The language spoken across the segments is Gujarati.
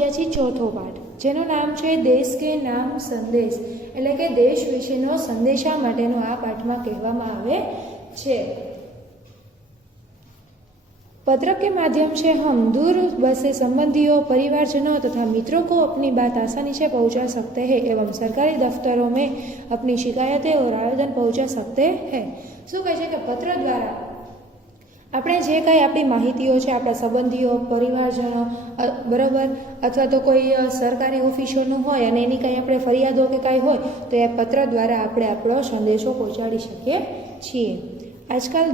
પહોંચ્યા છીએ ચોથો પાઠ, જેનું નામ છે દેશ કે નામ સંદેશ, એટલે કે દેશ વિશેનો સંદેશા માટેનો આ પાઠમાં કહેવામાં આવે છે। पत्र के माध्यम से हम दूर बसे संबंधियों, परिवारजनों तथा मित्रों को अपनी बात आसानी से पहुंचा सकते हैं एवं सरकारी दफ्तरों में अपनी शिकायतें और आवेदन पहुंचा सकते हैं। શું કહે છે કે પત્ર દ્વારા આપણે જે કાંઈ આપણી માહિતીઓ છે, આપણા સંબંધીઓ, પરિવારજનો, બરાબર, અથવા તો કોઈ સરકારી ઓફિસરનું હોય અને એની કાંઈ આપણે ફરિયાદો કે કાંઈ હોય તો એ પત્ર દ્વારા આપણે આપણો સંદેશો પહોંચાડી શકીએ છીએ। आजकल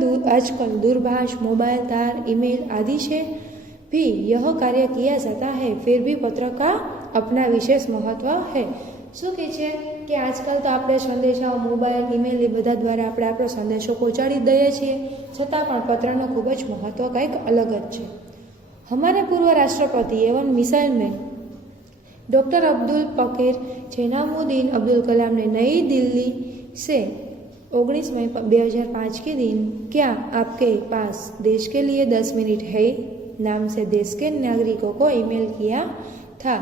दूरभाष, मोबाइल, तार, ईमेल आदि से भी यह कार्य किया जाता है, फिर भी पत्र का अपना विशेष महत्व है। શું કહે છે કે આજકાલ તો આપણે સંદેશાઓ, મોબાઈલ, ઈમેલ એ બધા દ્વારા આપણે આપણો સંદેશો પહોંચાડી દઈએ છીએ, છતાં પણ પત્રનું ખૂબ જ મહત્વ કંઈક અલગ જ છે। हमारे पूर्व राष्ट्रपति एवं मिसाइल मैन डॉक्टर अब्दुल पकीर जैनुद्दीन अब्दुल कलाम ने नई दिल्ली से 19 मई 2005 के दिन क्या आपके पास देश के लिए 10 मिनट है नाम से देश के नागरिकों को ईमेल किया था।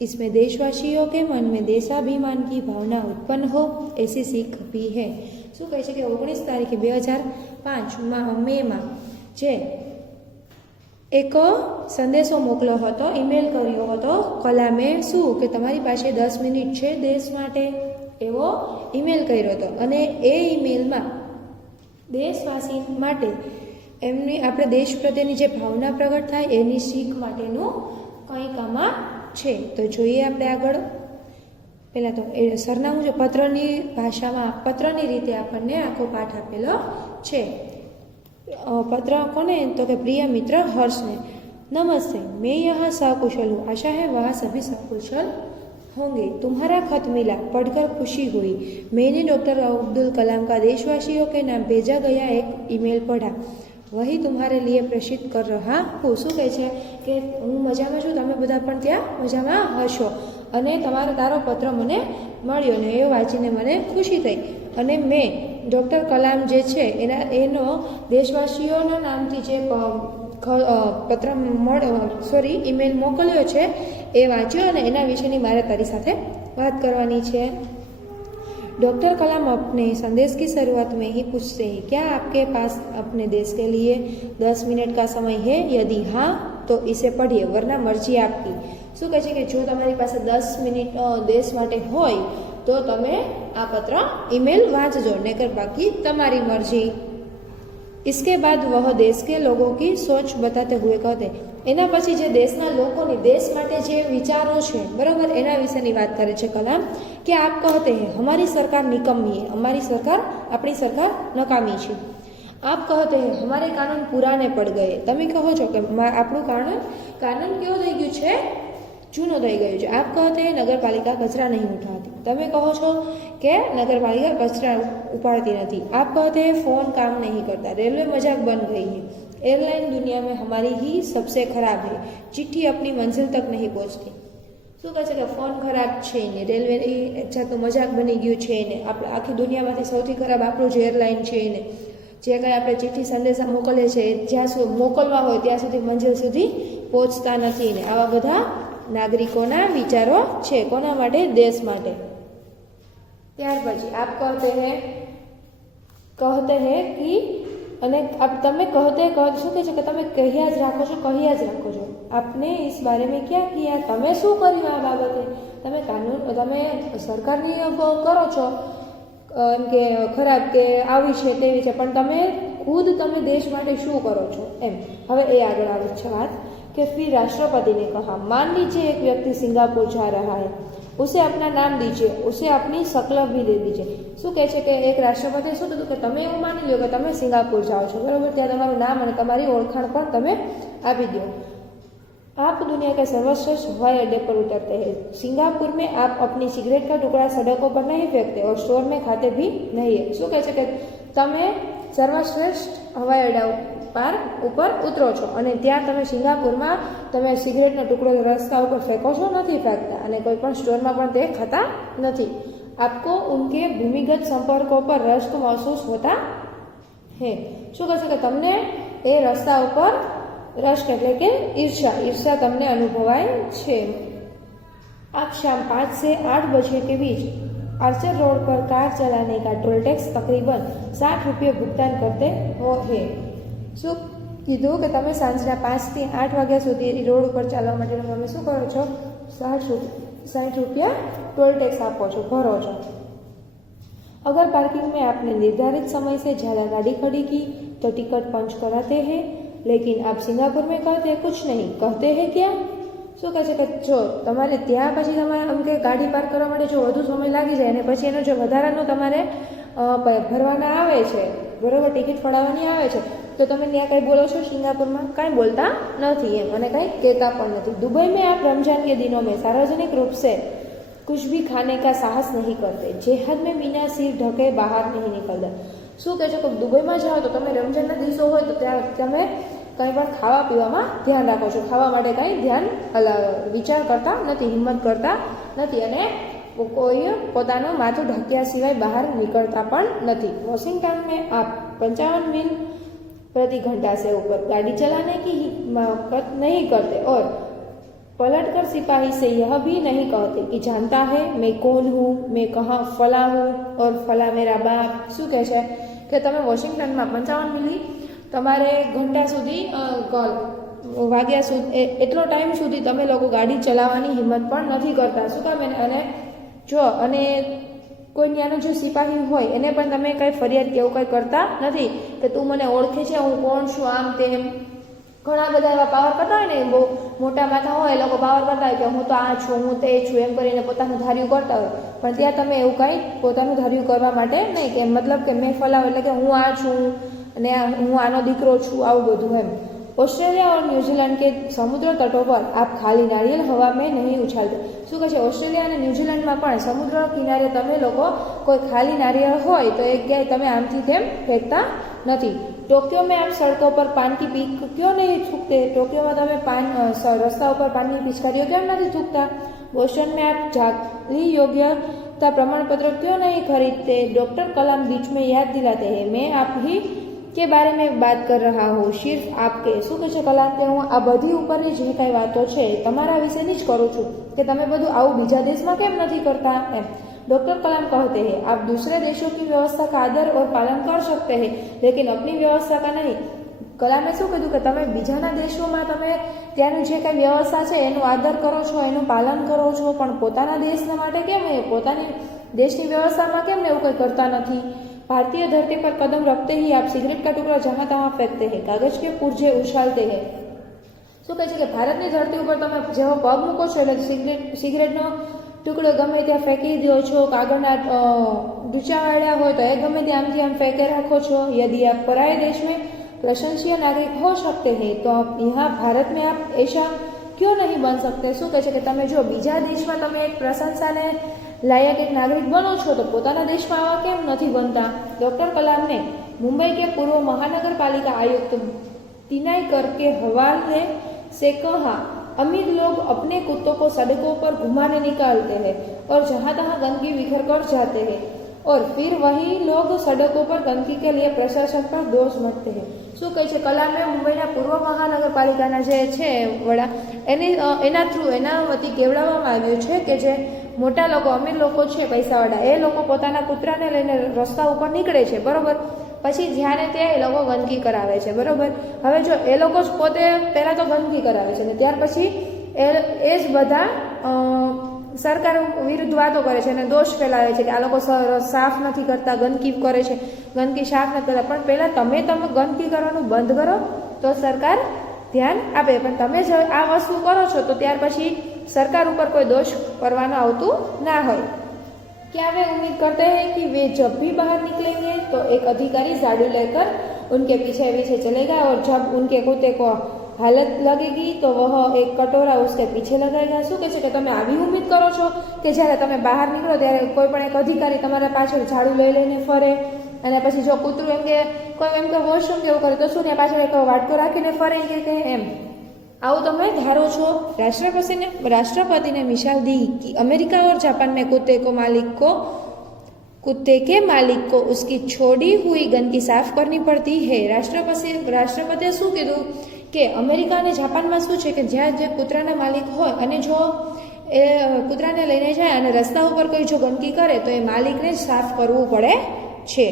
इसमें देशवासियों के मन में देशाभिमान की भावना उत्पन्न हो ऐसी सीख भी है। શું કહે છે કે 19 તારીખે 2005 મેમાં જે એક સંદેશો મોકલ્યો હતો, ઈમેલ કર્યો હતો કલામે, શું કે તમારી પાસે 10 મિનિટ છે દેશ માટે, એવો ઈમેલ કર્યો હતો। અને એ ઈમેલમાં દેશવાસી માટે એમની આપણે દેશ પ્રત્યેની જે ભાવના પ્રગટ થાય એની શીખ માટેનું કંઈક આમાં છે। તો જોઈએ આપણે આગળ। પહેલાં તો એ સરનામું જો પત્રની ભાષામાં, પત્રની રીતે આપણને આખો પાઠ આપેલો છે। पत्र कोने तो कि प्रिय मित्र हर्ष ने, नमस्ते, मैं यहाँ सकुशल हूँ, आशा है वहाँ सभी सकुशल होंगे। तुम्हारा खत मिला, पढ़कर खुशी हुई। मैंने डॉक्टर अब्दुल कलाम का देशवासियों के नाम भेजा गया एक ईमेल पढ़ा, वही तुम्हारे लिए प्रेषित कर रहा हूँ। શું કહે છે કે હું મજામાં છું, તમે બધા પણ ત્યાં મજામાં હશો, અને તારો પત્ર મને મળ્યો ને એ વાંચીને મને ખુશી થઈ, અને મેં ડૉક્ટર કલામ જે છે એનો દેશવાસીઓના નામથી જે પત્ર ઈમેલ મોકલ્યો છે એ વાંચ્યો અને એના વિશેની મારે તારી સાથે વાત કરવાની છે। डॉक्टर कलाम अपने संदेश की शुरुआत में ही पूछते हैं, क्या आपके पास अपने देश के लिए 10 मिनट का समय है? यदि हाँ तो इसे पढ़िए, वरना मर्जी आपकी। શું કહે છે કે જો તમારી પાસે 10 મિનિટ દેશ માટે હોય તો તમે આ પત્ર ઈમેલ વાંચજો, નહીંતર બાકી તમારી મરજી। इसके बाद वह देश के लोगों की सोच बताते हुए कहते, એના પછી જે દેશના લોકોની દેશ માટે જે વિચારો છે, બરાબર, એના વિશેની વાત કરે છે કલામ કે આપ कहते हैं हमारी सरकार निकम्मी है, અમારી સરકાર, આપણી સરકાર નકામી છે। आप कहते हैं हमारे कानून पुराने पड़ गए, તમે કહો છો કે આપણું કાનૂન કેવું થઈ ગયું છે, જૂનું થઈ ગયું છે। आप कहते हैं नगरपालिका कचरा नहीं उठाती, તમે કહો છો કે नगरपालिका कचरा उपाड़ती नहीं। आप कहते हैं फ़ोन काम नहीं करता, रेलवे मजाक बन गई है, एयरलाइन दुनिया में हमारी ही सबसे खराब है, चिट्ठी अपनी मंजिल तक नहीं पहुँचती। શું કહે છે કે ફોન ખરાબ છે ને, રેલવે એક જાતનું મજાક બની ગયું છે ને, આપણે આખી દુનિયામાંથી સૌથી ખરાબ આપણું જ એરલાઇન છે ને, જે કાંઈ આપણે ચિઠ્ઠી સંદેશા મોકલીએ છીએ જ્યાં સુધી મોકલવા હોય ત્યાં સુધી મંજિલ સુધી પહોંચતા નથી ને, આવા બધા નાગરિકોના વિચારો છે, કોના માટે? દેશ માટે। ત્યાર પછી આપ કહતે હે कि અને તમે કહતે શું કહે છે કે તમે કહ્યા જ રાખો છો। આપને इस बारे में क्या किया, તમે શું કર્યું આ બાબતે? તમે કાનૂન, તમે સરકારની કરો છો એમ કે ખરાબ કે આવી છે તેવી છે, પણ તમે ખુદ તમે દેશ માટે શું કરો છો એમ। હવે એ આગળ આવે છે વાત कि फिर राष्ट्रपति ने कहा, मान लीजिए एक व्यक्ति सिंगापुर जा रहा है, उसे अपना नाम दीजिए, उसे अपनी शक्ल भी दे दीजिए। શું કહે છે કે એક રાષ્ટ્રપતિએ શું કીધું કે તમે એવું માની લો કે તમે સિંગાપુર જાઓ છો, બરાબર, ત્યાં તમારું નામ અને તમારી ઓળખાણ પણ તમે આપી દો। आप दुनिया के सर्वश्रेष्ठ हवाई अड्डे पर उतरते हैं, सिंगापुर में आप अपनी सिगरेट का टुकड़ा सड़कों पर नहीं फेंकते और स्टोर में खाते भी नहीं है। શું કહે છે કે તમે સર્વશ્રેષ્ઠ હવાઈ અડ્ડા પાર ઉપર ઉતરો છો અને ત્યાં તમે સિંગાપુરમાં તમે સિગરેટનો ટુકડો રસ્તા ઉપર ફેંકો છો, નથી ફેંકતા, અને કોઈ પણ સ્ટોરમાં પણ તે ખાતા નથી। आपको उनके भूमिगत संपर्कों पर रश्क महसूस होता है। શું કહે છે કે તમને એ રસ્તા ઉપર रश्क એટલે કે ईर्ष्या તમને अनुभवाय छे। आप शाम 5 से 8 बजे के बीच आर्चर रोड पर कार चलाने का टोल टैक्स तकरीबन 60 रुपये भुगतान करते हो है। શું કીધું કે તમે સાંજના 5 થી 8 વાગ્યા સુધી રોડ ઉપર ચાલવા માટેનો તમે શું કરો છો? 60 रुपया टोल टैक्स आपो છો, भरो છો। अगर पार्किंग में आपने निर्धारित समय से ज़्यादा गाड़ी खड़ी की तो टिकट पंच कराते हैं, लेकिन आप सिंगापुर में कहते कुछ नहीं, कहते हैं क्या? શું કહે છે કે જો તમારે ત્યાં પછી તમારે એમ કે ગાડી પાર્ક કરવા માટે જો વધુ સમય લાગી જાય અને પછી એનો જો વધારાનો તમારે ભરવાના આવે છે, બરાબર, ટિકિટ ફળાવવાની આવે છે, तो તમે ત્યાં કંઈ બોલો છો? સિંગાपुરમાં કંઈ बोलता नहीं एम અને કંઈ કહેતા પણ નથી। दुबई में आप रमजान के दिनों में सार्वजनिक रूप से कुछ भी खाने का साहस नहीं करते, जेहद में बिना सिर ढके बाहर नहीं निकलता। શું કહે છે કે દુબઈમાં જાઓ તો તમે રમજાનના દિવસો હોય તો ત્યાં તમે કંઈ પણ ખાવા પીવામાં ધ્યાન રાખો છો, ખાવા માટે કંઈ ધ્યાન વિચાર કરતા નથી, હિંમત કરતા નથી અને કોઈ પોતાનું માથું ઢક્યા સિવાય બહાર નીકળતા પણ નથી। वॉशिंगटन में आप 55 मील प्रति घंटा से ऊपर गाड़ी चलाने की हिम्मत नहीं करते और पलटकर सिपाही से यह भी नहीं कहते कि जानता है मैं कौन हूँ, मैं कहाँ फला हूँ और फला मेरा बाप। શું કહે છે કે તમે વોશિંગ્ટનમાં 55 મિલી તમારે ઘંટા સુધી વાગ્યા સુધી એટલો ટાઈમ સુધી તમે લોકો ગાડી ચલાવવાની હિંમત પણ નથી કરતા। શું કામ? અને જો અને કોઈ ત્યાંનો જો સિપાહી હોય એને પણ તમે કંઈ ફરિયાદ કે એવું કંઈ કરતા નથી કે તું મને ઓળખે છે, હું કોણ છું, આમ તેમ। ઘણા બધા એવા પાવર કરતા હોય ને, બહુ મોટા માથા હોય એ લોકો પાવર કરતા હોય કે હું તો આ છું, હું તે છું, એમ કરીને પોતાનું ધાર્યું કરતા હોય, પણ ત્યાં તમે એવું કંઈ પોતાનું ધાર્યું કરવા માટે નહીં કે મતલબ કે મેં ફલાવ એટલે કે હું આ છું અને હું આનો દીકરો છું, આવું બધું એમ। ऑस्ट्रेलिया और न्यूजीलैंड के समुद्र तटों पर आप खाली नारियल हवा में नहीं उछालते। શું કહે છે? ઓસ્ટ્રેલિયા અને ન્યુઝીલેન્ડમાં પણ સમુદ્ર કિનારે તમે લોકો કોઈ ખાલી નારિયેળ હોય તો એ ક્યાંય તમે આમથી તેમ ફેંકતા નથી। टोक्यो में आप सड़कों पर पान की पीक क्यों नहीं थूकते? टोक्यो में તમે રસ્તા ઉપર પાનની પિચકારીઓ કેમ નથી થૂકતા? बोस्टन में आप जाति योग्यता प्रमाण पत्र क्यों नहीं खरीदते? डॉक्टर कलाम बीच में याद दिलाते हैं मैं आप ही के बारे में बात कर रहा हूँ, सिर्फ आपके। શું કહે છે કલામ કે હું આ બધી ઉપરની જે કાંઈ વાતો છે તમારા વિશેની જ કરું છું કે તમે બધું આવું બીજા દેશમાં કેમ નથી કરતા એમ। डॉक्टर कलाम कहते हैं आप दूसरे देशों की व्यवस्था का आदर और पालन कर सकते हैं लेकिन अपनी व्यवस्था का नहीं। કલામે શું કીધું કે તમે બીજાના દેશોમાં તમે ત્યાંનું જે કાંઈ વ્યવસ્થા છે એનું આદર કરો છો, એનું પાલન કરો છો, પણ પોતાના દેશના માટે કેમ પોતાની દેશની વ્યવસ્થામાં કેમ એવું કંઈ કરતા નથી। भारतीय धरती पर कदम रखते ही आप सिगरेट का टुकड़ा जहाँ तहाँ फेंकते हैं, कागज के पुर्जे उछालते हैं। શું કહે છે કે ભારતની ધરતી ઉપર તમે જેવો પગ મૂકો છો એટલે સિગરેટનો ટુકડો ગમે ત્યાં ફેંકી દો છો, કાગળના ડૂચા વાળ્યા હોય તો એ ગમે ત્યાં આમથી આમ ફેંકે રાખો છો। यदि आप पराये देश में प्रशंसीय नागरिक हो सकते हैं तो यहाँ भारत में आप ऐसा क्यों नहीं बन सकते? શું કહે છે કે તમે જો બીજા દેશમાં તમે એક પ્રશંસાને लायक एक नागरिक बनो छो तो पोताना देश में आवा केम नहीं बनता। डॉक्टर कलाम ने मुंबई के पूर्व महानगर पालिका आयुक्त तिनाईकर के हवाले से कहा अमीर लोग अपने कुत्तों को सड़कों पर घुमाने निकालते हैं और जहाँ तहाँ गंदगी बिखर कर जाते हैं और फिर वही लोग सड़कों पर गंदगी के लिए प्रशासन पर दोष मटते हैं। શું કહે છે કલામે મુંબઈના પૂર્વ મહાનગરપાલિકાના જે છે વડા એના થ્રુ એના વતી કહેવડાવવામાં આવ્યું છે કે જે મોટા લોકો અમીર લોકો છે પૈસાવાળા એ લોકો પોતાના કૂતરાને લઈને રસ્તા ઉપર નીકળે છે, બરોબર, પછી જ્યારે ત્યાં એ લોકો ગંદકી કરાવે છે, બરોબર। હવે જો એ લોકો જ પોતે પહેલાં તો ગંદકી કરાવે છે ને ત્યાર પછી એ જ બધા સરકાર વિરુદ્ધ વાતો કરે છે અને દોષ ફેલાવે છે કે આ લોકો સાફ નથી કરતા, ગંદકી કરે છે, ગંદકી સાફ નથી કરતા। પણ પહેલાં તમે ગંદકી કરવાનું બંધ કરો તો સરકાર ધ્યાન આપે, પણ તમે જો આ વસ્તુ કરો છો તો ત્યાર પછી सरकार ऊपर कोई दोष करवाना आवतु ना हो। क्या वे उम्मीद करते हैं कि वे जब भी बाहर निकलेंगे तो एक अधिकारी झाड़ू लेकर उनके पीछे पीछे चलेगा और जब उनके कुत्ते को हालत लगेगी तो वह एक कटोरा उसके पीछे लगाएगा? શું કહે છે કે તમે આવી ઉમ્મીદ કરો છો કે જ્યારે તમે બહાર નીકળો ત્યારે કોઈ પણ એક અધિકારી તમારા પાછળ ઝાડુ લઈને ફરે અને પછી જો કૂતરું એમ કે કોઈ એમ કે વોશરૂમ કેવું કરે તો શું ને પાછળ એક વાટકો રાખીને ફરે કે એમ आओ તમે ધારો છો। राष्ट्रपति ने मिसाल दी कि अमेरिका और जापान में कुत्ते के मालिक को उसकी छोड़ी हुई गंदगी साफ करनी पड़ती है। राष्ट्रपति શું કીધું કે અમેરિકા અને જાપાનમાં શું છે કે જ્યાં જે કૂતરાના માલિક હોય અને જો એ કૂતરાને લઈને જાય અને રસ્તા ઉપર કોઈ જો ગંદકી કરે તો એ માલિકને જ સાફ કરવું પડે છે।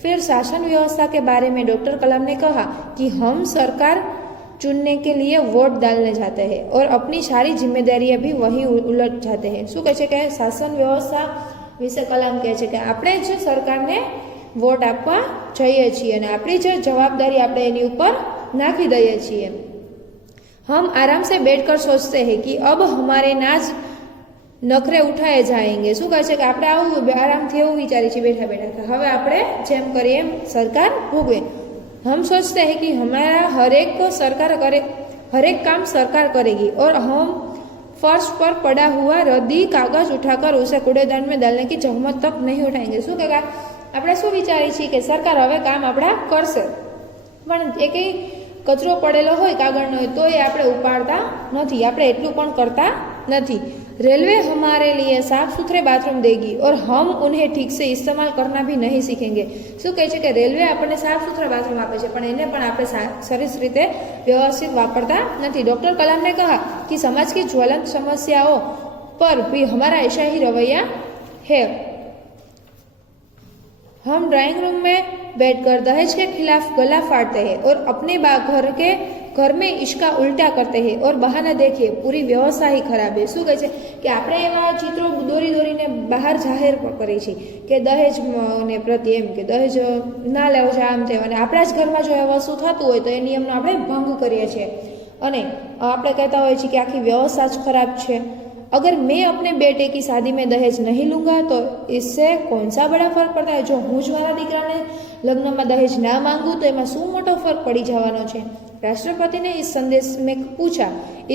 फिर शासन व्यवस्था के बारे में डॉक्टर कलाम ने कहा कि हम सरकार चुनने के लिए वोट डालने जाते हैं और अपनी सारी जिम्मेदारियां भी वही उलट जाते हैं। શું કહે છે કે શાસન વ્યવસ્થા વિશે કલામ કહે છે કે આપણે જ સરકારને વોટ આપવા જઈએ છીએ અને આપણી જ જવાબદારી આપણે એની ઉપર નાખી દઈએ છીએ। हम आराम से बैठकर सोचते हैं कि अब हमारे नाज नखरे उठाए जाएंगे। શું કહે છે કે આપણે આવું આરામથી એવું વિચારીએ છીએ બેઠા બેઠા કે હવે આપણે જેમ કરીએ એમ સરકાર ભોગવે। हम सोचते हैं कि हमारा हर एक काम सरकार करेगी और हम फर्श पर पड़ा हुआ रद्दी कागज उठाकर उसे कूड़ेदान में डालने की जहमत तक नहीं उठाएंगे। શું કે આપણે શું વિચારીએ છીએ કે સરકાર હવે કામ આપણા કરશે પણ એ કંઈ કચરો પડેલો હોય કાગળનો હોય તો એ આપણે ઉપાડતા નથી, આપણે એટલું પણ કરતા નથી। रेलवे हमारे लिए साफ सुथरे बाथरूम देगी और हम उन्हें ठीक से इस्तेमाल करना भी नहीं सीखेंगे। શું કહે છે કે રેલવે આપણને સાફ સુથરા બાથરૂમ આપે છે પણ એને પણ આપણે સરસ રીતે વ્યવસ્થિત વાપરતા નથી। डॉक्टर कलाम ने कहा कि समाज की ज्वलंत समस्याओं पर भी हमारा ऐसा ही रवैया है। हम ड्राइंग रूम में बैठकर दहेज के खिलाफ गला फाड़ते हैं और अपने घर में इसका उल्टा करते हैं और बहाना देखिए पूरी व्यवस्था ही खराब है। શું કહે છે કે આપણે એવા ચિત્રો દોરીને બહાર જાહેર કરીએ છીએ કે દહેજ ને પ્રત્યે એમ કે દહેજ ના લેવો છે આમ તેમ અને આપણા જ ઘરમાં જો એ વસ્તુ થતું હોય તો એ નિયમનો આપણે ભંગ કરીએ છીએ અને આપણે કહેતા હોઈએ છીએ કે આખી વ્યવસ્થા જ ખરાબ છે। अगर मैं अपने बेटे की शादी में दहेज नहीं लूंगा तो इससे कौन सा बड़ा फर्क पड़ता है। जो હું જ મારા દીકરાને લગ્નમાં દહેજ ના માંગુ તો એમાં શું મોટો ફર્ક પડી જવાનો છે। राष्ट्रपति ने इस संदेश में पूछा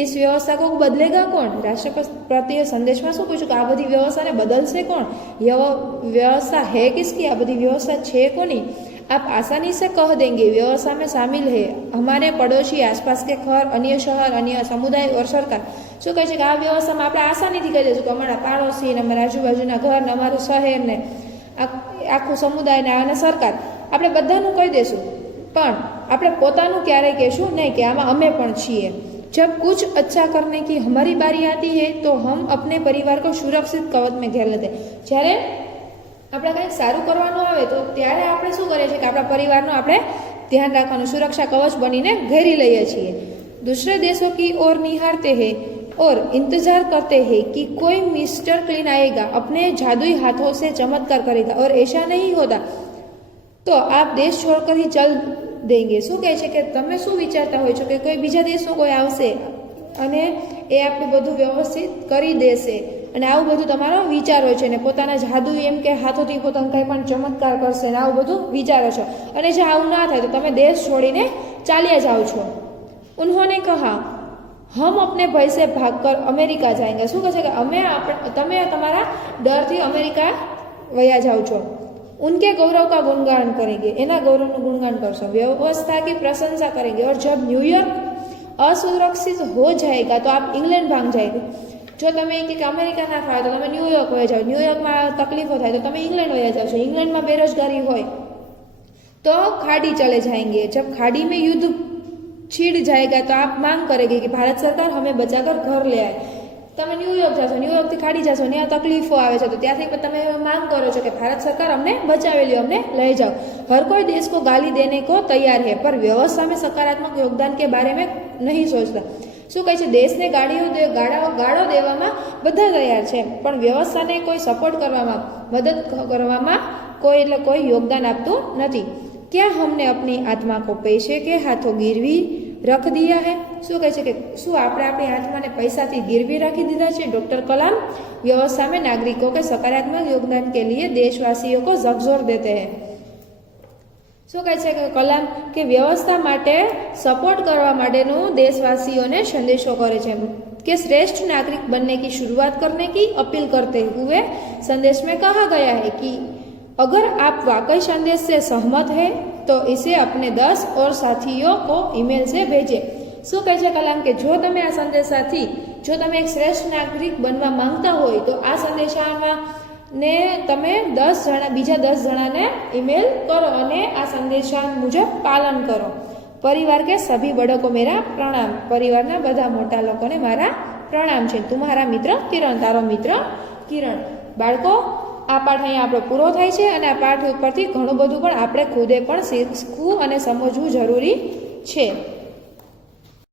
इस व्यवस्था को बदलेगा कौन। राष्ट्रपति संदेश में શું પૂછ્યું કે આ બધી વ્યવસ્થાને બદલશે કોણ, यह व्यवस्था है किसकी, આ બધી વ્યવસ્થા છે કોની। आप आसानी से कह देंगे व्यवस्था में शामिल है हमारे पड़ोसी, आसपास के घर, अन्य शहर, अन्य समुदाय और सरकार। શું કહે છે કે આ વ્યવસ્થામાં આપણે આસાનીથી કહી દઈશું કે અમારા પાડોશી ને અમારા આજુબાજુના ઘર ને અમારું શહેર ને આખું સમુદાય ને અને સરકાર આપણે બધાનું કહી દઈશું પણ આપણે પોતાનું ક્યારેય કહેશું નહીં કે આમાં અમે પણ છીએ। जब कुछ अच्छा करने की हमारी बारी आती है तो हम अपने परिवार को सुरक्षित कवच में घेर लेते हैं। જ્યારે આપણે કંઈક સારું કરવાનું આવે તો ત્યારે આપણે શું કરીએ છીએ કે આપણા પરિવારનું આપણે ધ્યાન રાખવાનું સુરક્ષા કવચ બનીને ઘેરી લઈએ છીએ। दूसरे देशों की ओर निहारते हैं और इंतजार करते हैं कि कोई मिस्टर क्लीन आएगा, अपने जादुई हाथों से चमत्कार करेगा और ऐसा नहीं होता तो आप देश छोड़कर ही चल देंगे। શું કહે છે કે તમે શું વિચારતા હોય છો કે કોઈ બીજા દેશનો કોઈ આવશે અને એ આપણે બધું વ્યવસ્થિત કરી દેશે અને આવું બધું તમારો વિચાર હોય છે ને પોતાના જાદુ એમ કે હાથોથી પોતાનું કંઈ પણ ચમત્કાર કરશે ને આવું બધું વિચારો છો અને જો આવું ના થાય તો તમે દેશ છોડીને ચાલ્યા જાઓ છો। उन्होंने कहा हम अपने भय से भागकर अमेरिका जाएंगे। શું કહે છે કે તમે તમારા ડરથી અમેરિકા વયા જાઓ છો। उनके गौरव का गुणगान करेंगे, एना गौरवનું गुणगान करशो, व्यवस्था की प्रशंसा करेंगे और जब न्यूयॉर्क असुरक्षित हो जाएगा तो आप इंग्लैंड भाग जाएंगे। જો તમે કે અમેરિકા ના ફાવે તો તમે ન્યુયોર્ક વયા જાઓ, ન્યુયોર્કમાં તકલીફો થાય તો તમે ઇંગ્લેન્ડ વયા જાઓ છો, ઇંગ્લેન્ડમાં બેરોજગારી હોય तो खाड़ी चले जाएंगे। जब खाड़ी में युद्ध छिड़ जाएगा तो आप मांग करेंगे कि भारत सरकार हमें बचाकर घर ले आए। તમે ન્યુયોર્ક જાશો, ન્યુયોર્કથી ખાડી જાશો ને આ તકલીફો આવે છે તો ત્યાંથી તમે માંગ કરો છો કે ભારત सरकार अमने बचावे लो, अमने लई जाओ। हर कोई देश को गाली देने को तैयार है पर व्यवस्था में सकारात्मक योगदान के बारे में नहीं सोचता। શું કહે છે દેશને ગાળો દેવામાં બધા તૈયાર છે પણ વ્યવસ્થાને કોઈ સપોર્ટ કરવામાં મદદ કરવામાં કોઈ યોગદાન આપતું નથી। क्या हमने अपनी आत्मा को पैसे के हाथों गिरवी रख दिया है। શું કહે છે કે શું આપણે આપણી આત્માને પૈસાથી गिरवी रखी दीधा है। डॉक्टर कलाम व्यवस्था में नागरिकों के सकारात्मक योगदान के लिए देशवासियों को झकझोर देते हैं। શું કહે છે કે કલામ કે વ્યવસ્થા માટે સપોર્ટ કરવા માટેનું દેશવાસીઓને સંદેશો કરે છે कि श्रेष्ठ नागरिक बनने की शुरुआत करने की अपील करते हुए संदेश में कहा गया है कि अगर आप वाकई संदेश से सहमत हैं तो इसे अपने 10 और साथियों को ईमेल से भेजें। શું કહે છે કલામ કે જો તમે આ સંદેશાથી જો તમે એક શ્રેષ્ઠ નાગરિક બનવા માંગતા હોય તો આ સંદેશામાં ને તમે 10 જણા બીજા 10 જણાને ઈમેલ કરો અને આ સંદેશા મુજબ પાલન કરો। परिवार के सभी बड़ों को मेरा प्रणाम। परिवाરના બધા મોટા લોકોને મારા પ્રણામ છે। तुम्हारा मित्र किरण, तारो मित्र किरण। बाळको આ પાઠ અહીંયા આપણો પૂરો થાય છે અને આ પાઠ ઉપરથી ઘણું બધું પણ આપણે ખુદે પણ શીખવું અને સમજવું જરૂરી છે।